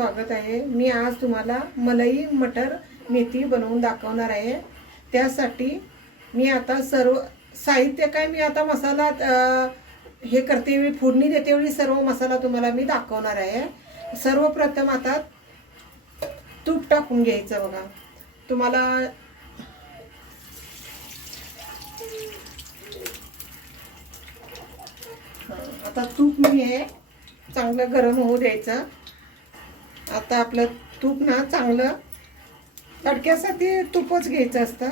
स्वागत आहे। मी आज तुम्हाला मलाई मटर मेथी बनवून दाखवणार आहे। त्यासाठी मी आता सर्व साहित्य काय मी आता मसाला हे करते वेळी फोडणी देते वेळी सर्व मसाला तुम्हाला मी दाखवणार आहे। सर्वप्रथम आता तूप टाकून घ्यायचं बघा। तुम्हाला आता तूप मी हे चांगलं गरम होऊ द्यायचं। आता आपलं तूप ना चांगलं तडक्यासाठी तूपच घ्यायचं असतं।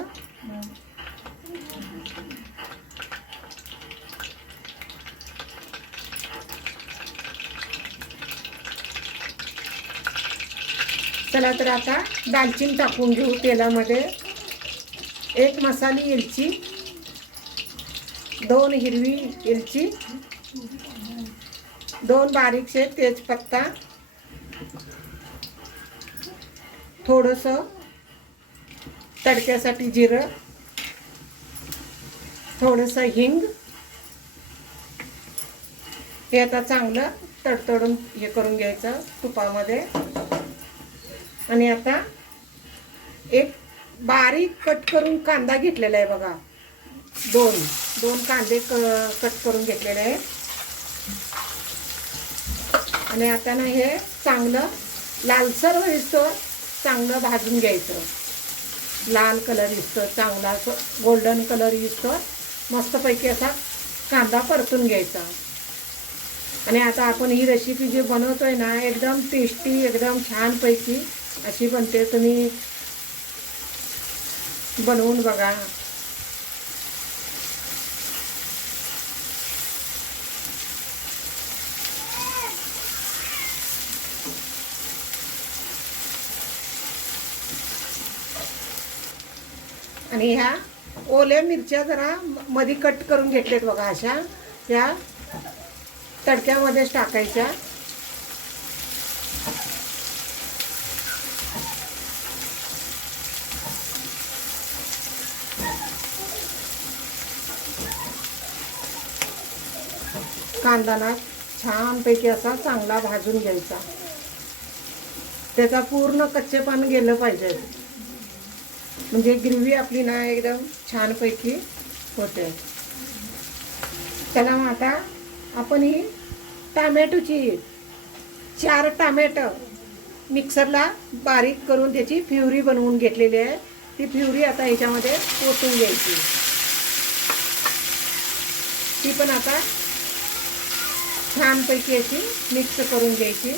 चला तर आता दालचिनी टाकून घेऊ तेलामध्ये। एक मसाली वेलची, 2 हिरवी वेलची, 2 बारीकशे तेजपत्ता, थोडंसं तडक्यासाठी जिरं, थोडंसं हिंग। हे आता चांगलं तडतडून हे करून घ्यायचं तुपामध्ये। आणि आता एक बारीक कट करून कांदा घेतलेला आहे बघा। दोन कांदे कट करून घेतलेले आहे। आणि आता ना हे चांगलं लालसर होईस्तोवर चांगलं भाजून घ्यायचं। लाल कलर येतो चांगला, गोल्डन कलर येतो मस्तपैकी असा कांदा परतून घ्यायचा। आणि आता आपण ही रेसिपी जी बनवतोय ना एकदम टेस्टी, एकदम छानपैकी अशी बनते। तुम्ही बनवून बघा। आणि ह्या ओल्या मिरच्या जरा मध्ये कट करून घेतलेत बघा। अशा त्या तडक्यामध्येच टाकायच्या। कांदा ना छानपैकी असा चांगला भाजून घ्यायचा। त्याचा पूर्ण कच्चेपण गेलं पाहिजे, म्हणजे ग्रेव्ही आपली ना एकदम छानपैकी होते। चला मग आता आपण ही टोमॅटोची 4 टोमॅटो मिक्सरला बारीक करून त्याची प्युरी बनवून घेतलेली आहे। ती प्युरी आता ह्याच्यामध्ये ओतून घ्यायची। ती पण आता छानपैकी अशी मिक्स करून घ्यायची।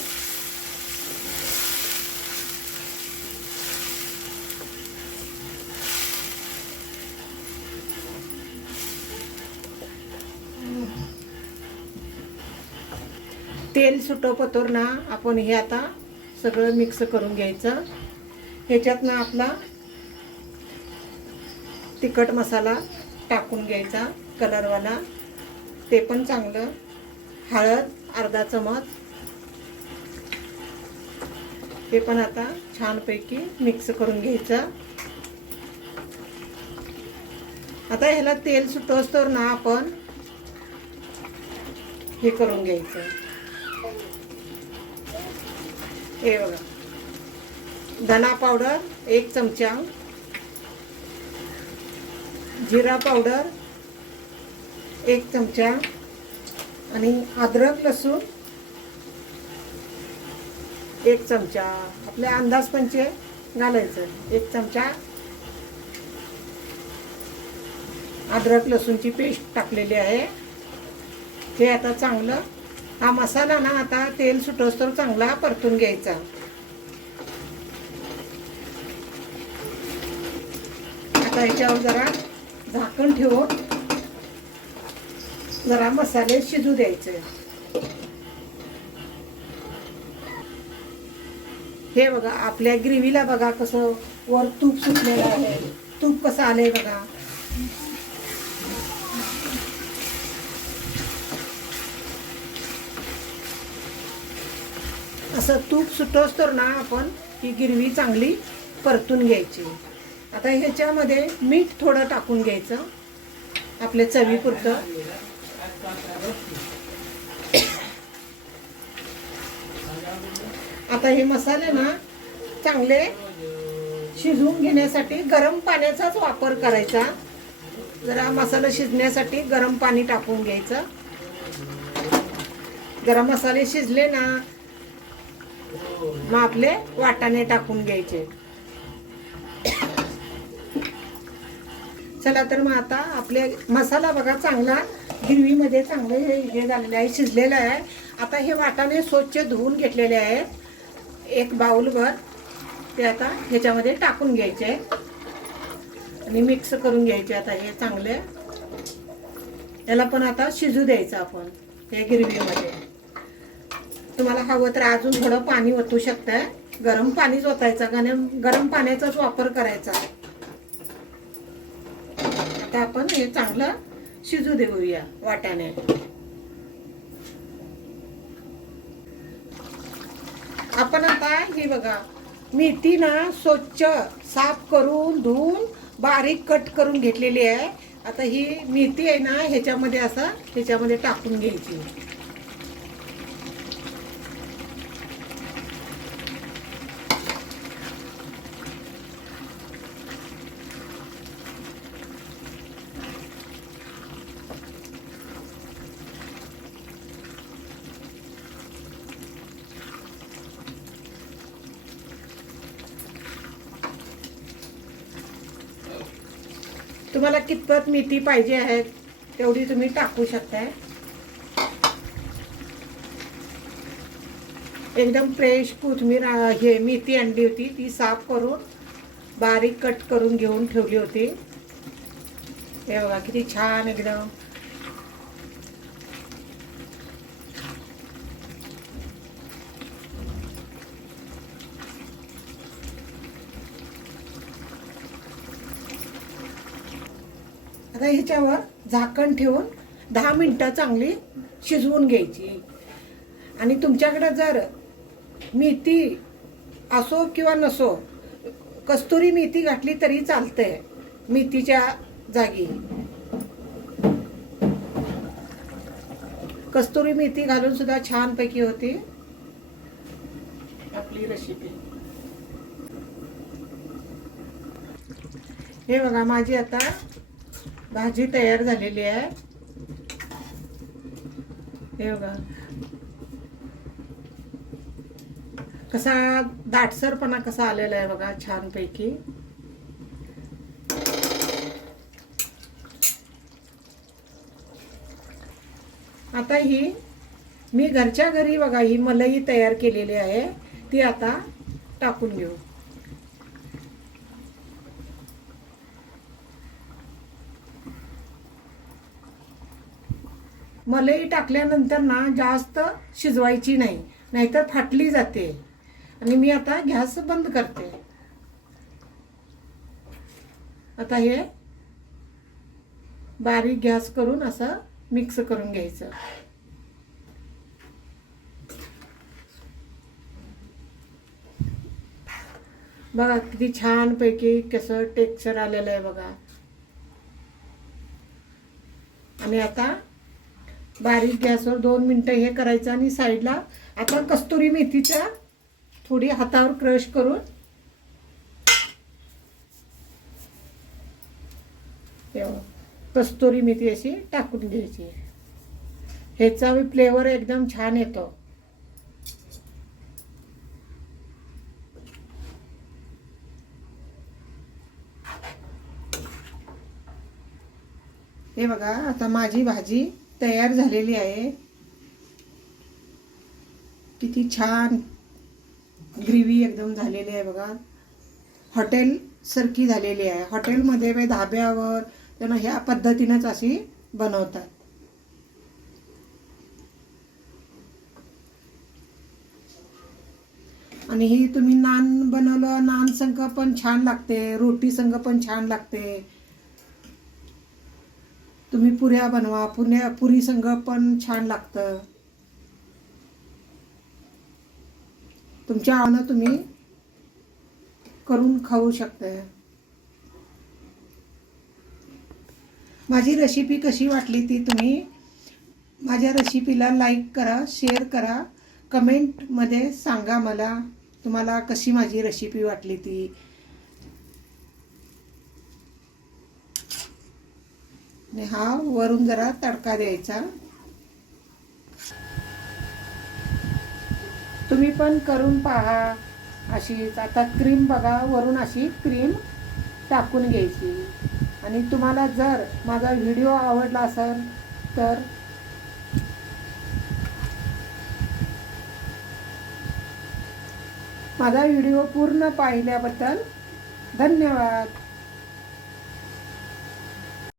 तेल सुटोपतोर ना आपण हे आता सगळं मिक्स करून घ्यायचं। ह्याच्यात ना आपला तिखट मसाला टाकून घ्यायचा कलरवाला, ते पण चांगलं। हळद अर्धा चमच, ते पण आता छानपैकी मिक्स करून घ्यायचं। आता ह्याला तेल सुटोस्तोवर ना आपण हे करून घ्यायचं। हे बघा, धना पावडर 1 चमचा, जिरा पावडर 1 चमचा, आणि अद्रक लसूण 1 चमचा। आपल्या अंदाजपंचे घालायचं। 1 चमचा अद्रक लसूणची पेस्ट टाकलेली आहे। ते आता चांगलं हा मसाला ना आता तेल सुटोस्तोवर चांगला परतून घ्यायचा। आता याच्यावर जरा झाकण ठेवून जरा मसाले शिजू द्यायचे। हे बघा आपल्या ग्रेव्हीला बघा कसं वर तूप सुटलेलं आहे। तूप कसं आलंय बघा। असं तूप सुटोस्तोवर ना आपण ही ग्रेव्ही चांगली परतून घ्यायची। आता ह्याच्यामध्ये मीठ थोडं टाकून घ्यायचं आपल्या चवीपुरतं। आता हे मसाले ना चांगले शिजवून घेण्यासाठी गरम पाण्याचाच वापर करायचा. जरा मसाला शिजण्यासाठी गरम पाणी टाकून घ्यायचं. जरा मसाले शिजले ना मग आपले वाटाणे टाकून घ्यायचे. चला तर मग आता आपले मसाला बघा चांगला गिरवीमध्ये चांगले हे झालेले आहे, शिजलेलं आहे. आता हे वाटाणे स्वच्छ धुवून घेतलेले आहेत एक बाउलभर. ते आता ह्याच्यामध्ये टाकून घ्यायचे आणि मिक्स करून घ्यायचे. आता हे चांगले याला पण आता शिजू द्यायचं आपण हे गिरवीमध्ये. तुम्हाला हवं तर अजून थोडं पाणी ओतू शकताय. गरम पाणीच ओतायचं, गरम पाण्याचाच वापर करायचा. आता आपण हे चांगलं शिजू देऊया वाटाणे. आपण आता हे बघा मेथी ना स्वच्छ साफ करून धुवून बारीक कट करून घेतलेली आहे. आता ही मेथी आहे ना ह्याच्यामध्ये टाकून घ्यायची. तुम्हाला कितपत मेथी पाहिजे आहे तेवढी तुम्ही टाकू शकताय. एकदम फ्रेश कोथिंबीर हे मेथी आणली होती, ती साफ करून बारीक कट करून घेऊन ठेवली होती. हे बघा किती छान एकदम. आता ह्याच्यावर झाकण ठेवून 10 मिनिटं चांगली शिजवून घ्यायची. आणि तुमच्याकडे जर मेथी असो किंवा नसो, कस्तुरी मेथी घातली तरी चालते मेथीच्या जागी. कस्तुरी मेथी घालून सुद्धा छानपैकी होती आपली रेसिपी. हे बघा माझी आता भाजी तयार झालेली आहे. हे बघा कसा दाटसरपणा कसा आलेला आहे बघा छानपैकी. आता ही मी घरच्या घरी बघा ही मलाई तयार केलेली आहे, ती आता टाकून घेऊ. मलाई टाकल्यानंतर ना जास्त शिजवायची नाही, नाहीतर फाटली जाते. आणि मी आता गॅस बंद करते. आता हे बारीक गॅस करून असं मिक्स करून घ्यायचं. बघा किती छान पैकी कसं टेक्स्चर आलेलं आहे बघा. आणि आता बारीक गॅसवर 2 मिनिटं हे करायचं. आणि साईडला आता कस्तुरी मेथीच्या थोडी हातावर क्रश करून कस्तुरी मेथी अशी टाकून घ्यायची. ह्याचा फ्लेवर एकदम छान येतो. हे बघा आता माझी भाजी तयार झालेली आहे. किती छान ग्रेव्ही एकदम झालेली आहे बघा. हॉटेल सारखी झालेली आहे. हॉटेलमध्ये धाब्यावर त्यांना ह्या पद्धतीनेच अशी बनवतात. आणि ही तुम्ही नान बनवलं, नान संग पण छान लागते, रोटी संग पण छान लागते. तुम्ही पुऱ्या बनवा, पुरी संग पण छान लागतं. तुमच्या आवडीनं तुम्ही करून खाऊ शकता. माझी रेसिपी कशी वाटली ती तुम्ही माझ्या रेसिपीला लाईक करा, शेअर करा, कमेंटमध्ये सांगा मला तुम्हाला कशी माझी रेसिपी वाटली ती. आणि हा वरून जरा तडका द्यायचा. तुम्ही पण करून पहा अशीच. आता क्रीम बघा, वरून अशी क्रीम टाकून घ्यायची. आणि तुम्हाला जर माझा व्हिडिओ आवडला असेल तर माझा व्हिडिओ पूर्ण पाहिल्याबद्दल धन्यवाद.